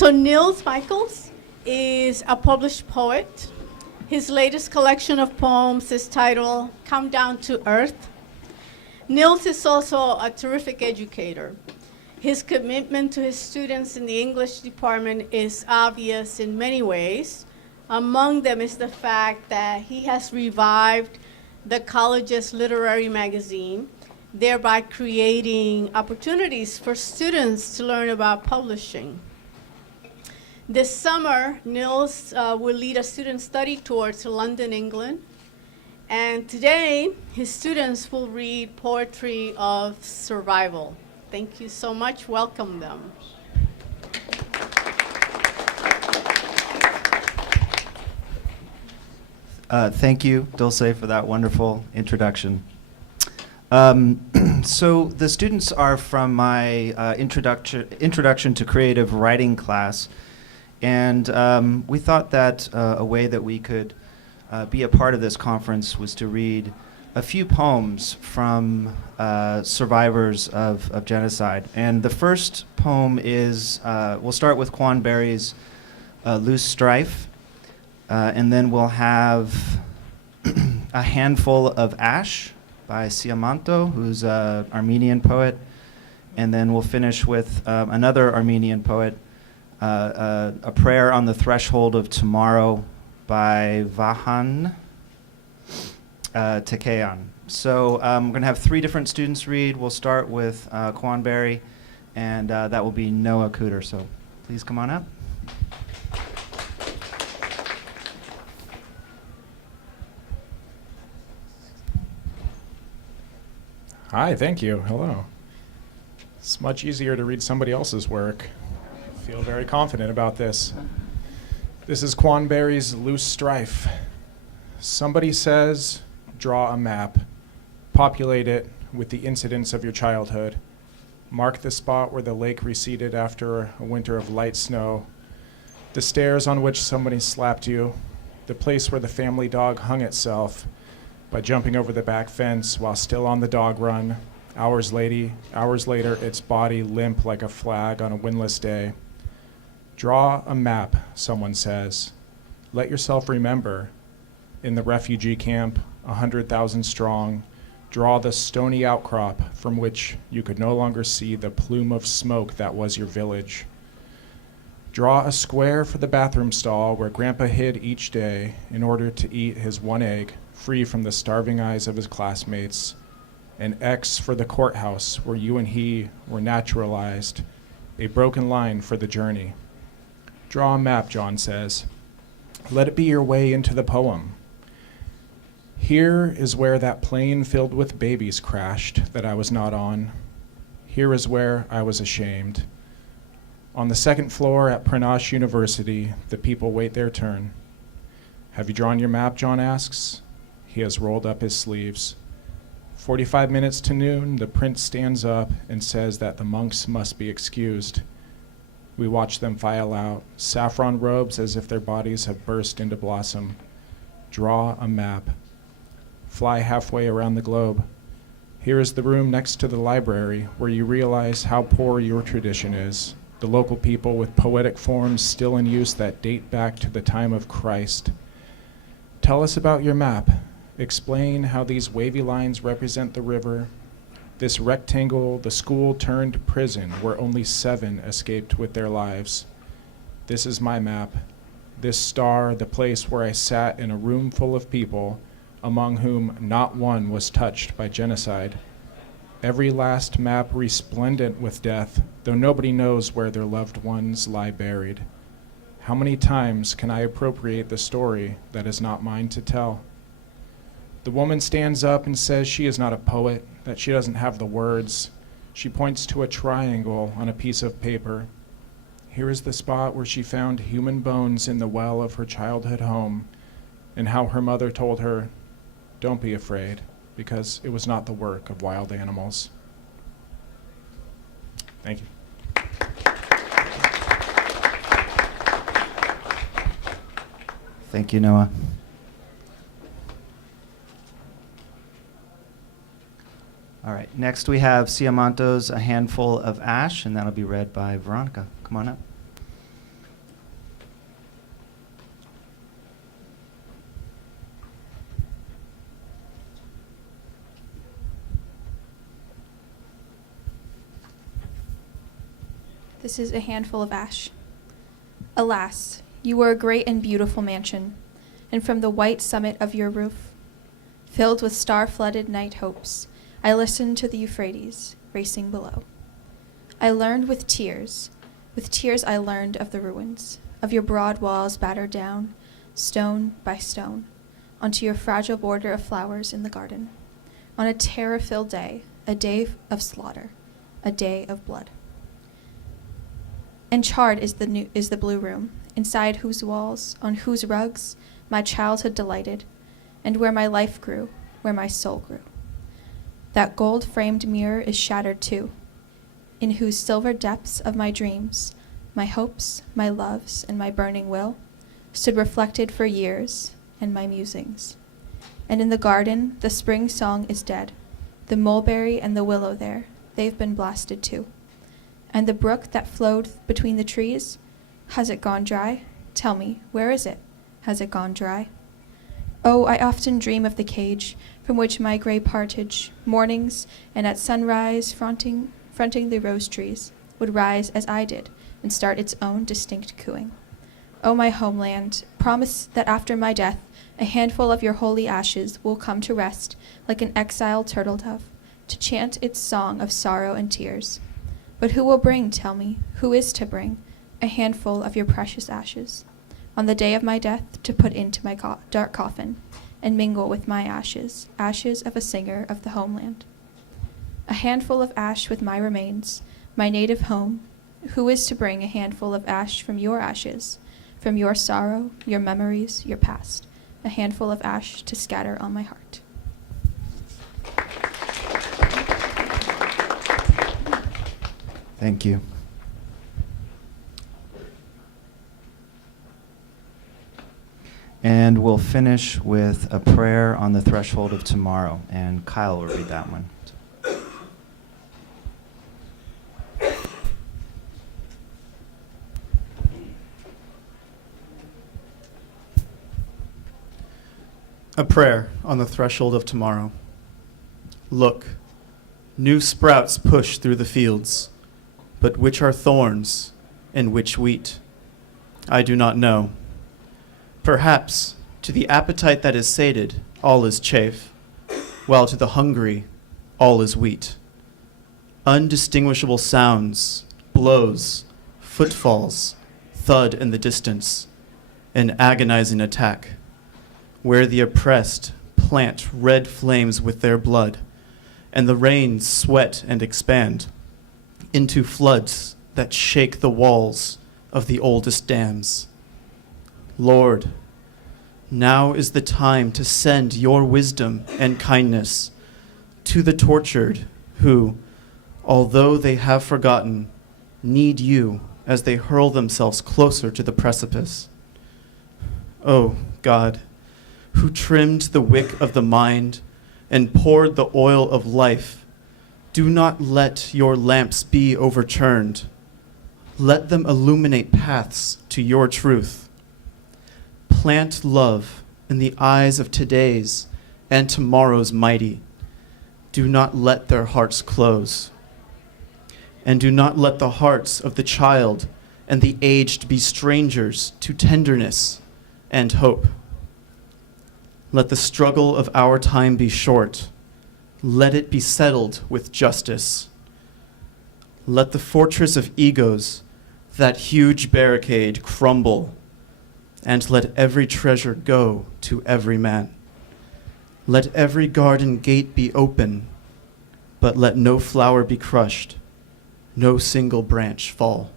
So Nils Michaels is a published poet. His latest collection of poems is titled Come Down to Earth. Nils is also a terrific educator. His commitment to his students in the English department is obvious in many ways. Among them is the fact that he has revived the college's literary magazine, thereby creating opportunities for students to learn about publishing. This summer, Nils will lead a student study tour to London, England. And today, his students will read poetry of survival. Thank you so much. Welcome them. Thank you, Dulce, for that wonderful introduction. So the students are from my introduction to creative writing class, and we thought that a way that we could be a part of this conference was to read a few poems from survivors of genocide. And the first poem is, we'll start with Quan Barry's Loose Strife, and then we'll have A Handful of Ash by Siamanto, who's an Armenian poet. And then we'll finish with another Armenian poet, A Prayer on the Threshold of Tomorrow by Vahan Tekeyan. So we're going to have three different students read. We'll start with Quan Barry, and that will be Noah Cooter. So please come on up. Hi, thank you. Hello. It's much easier to read somebody else's work. I feel very confident about this. This is Quan Barry's Loose Strife. Somebody says, draw a map. Populate it with the incidents of your childhood. Mark the spot where the lake receded after a winter of light snow. The stairs on which somebody slapped you. The place where the family dog hung itself by jumping over the back fence while still on the dog run. Hours later, its body limp like a flag on a windless day. Draw a map, someone says. Let yourself remember. In the refugee camp, 100,000 strong, draw the stony outcrop from which you could no longer see the plume of smoke that was your village. Draw a square for the bathroom stall where Grandpa hid each day in order to eat his one egg, free from the starving eyes of his classmates. An X for the courthouse where you and he were naturalized, a broken line for the journey. Draw a map, John says. Let it be your way into the poem. Here is where that plane filled with babies crashed that I was not on. Here is where I was ashamed. On the second floor at Pranash University, the people wait their turn. Have you drawn your map, John asks. He has rolled up his sleeves. 45 minutes to noon, the prince stands up and says that the monks must be excused. We watch them file out, saffron robes as if their bodies have burst into blossom. Draw a map. Fly halfway around the globe. Here is the room next to the library where you realize how poor your tradition is. The local people with poetic forms still in use that date back to the time of Christ. Tell us about your map. Explain how these wavy lines represent the river. This rectangle, the school turned prison where only 7 escaped with their lives. This is my map. This star, the place where I sat in a room full of people, among whom not one was touched by genocide. Every last map resplendent with death, though nobody knows where their loved ones lie buried. How many times can I appropriate the story that is not mine to tell? The woman stands up and says she is not a poet, that she doesn't have the words. She points to a triangle on a piece of paper. Here is the spot where she found human bones in the well of her childhood home, and how her mother told her, "Don't be afraid, because it was not the work of wild animals." Thank you. Thank you, Noah. All right, next we have Siamanto's A Handful of Ash, and that'll be read by Veronica. Come on up. This is a handful of ash. Alas, you were a great and beautiful mansion, and from the white summit of your roof, filled with star-flooded night hopes, I listened to the Euphrates racing below. I learned with tears I learned of the ruins, of your broad walls battered down, stone by stone, onto your fragile border of flowers in the garden, on a terror-filled day, a day of slaughter, a day of blood. And charred is the blue room, inside whose walls, on whose rugs, my childhood delighted, and where my life grew, where my soul grew. That gold-framed mirror is shattered too, in whose silver depths of my dreams, my hopes, my loves, and my burning will stood reflected for years, and my musings. And in the garden, the spring song is dead. The mulberry and the willow there, they've been blasted too. And the brook that flowed between the trees, has it gone dry? Tell me, where is it? Has it gone dry? Oh, I often dream of the cage from which my gray partridge, mornings and at sunrise fronting the rose trees, would rise as I did and start its own distinct cooing. Oh, my homeland, promise that after my death, a handful of your holy ashes will come to rest like an exiled turtle dove, to chant its song of sorrow and tears. But who will bring, tell me, who is to bring, a handful of your precious ashes, on the day of my death to put into my dark coffin, and mingle with my ashes, ashes of a singer of the homeland? A handful of ash with my remains, my native home, who is to bring a handful of ash from your ashes, from your sorrow, your memories, your past, a handful of ash to scatter on my heart? Thank you. And we'll finish with a prayer on the threshold of tomorrow, and Kyle will read that one. A prayer on the threshold of tomorrow. Look, new sprouts push through the fields, but which are thorns and which wheat? I do not know. Perhaps to the appetite that is sated, all is chaff, while to the hungry, all is wheat. Undistinguishable sounds, blows, footfalls, thud in the distance, an agonizing attack, where the oppressed plant red flames with their blood, and the rains sweat and expand into floods that shake the walls of the oldest dams. Lord, now is the time to send your wisdom and kindness to the tortured who, although they have forgotten, need you as they hurl themselves closer to the precipice. Oh, God, who trimmed the wick of the mind and poured the oil of life, do not let your lamps be overturned. Let them illuminate paths to your truth. Plant love in the eyes of today's and tomorrow's mighty. Do not let their hearts close. And do not let the hearts of the child and the aged be strangers to tenderness and hope. Let the struggle of our time be short. Let it be settled with justice. Let the fortress of egos, that huge barricade, crumble, and let every treasure go to every man. Let every garden gate be open, but let no flower be crushed, no single branch fall.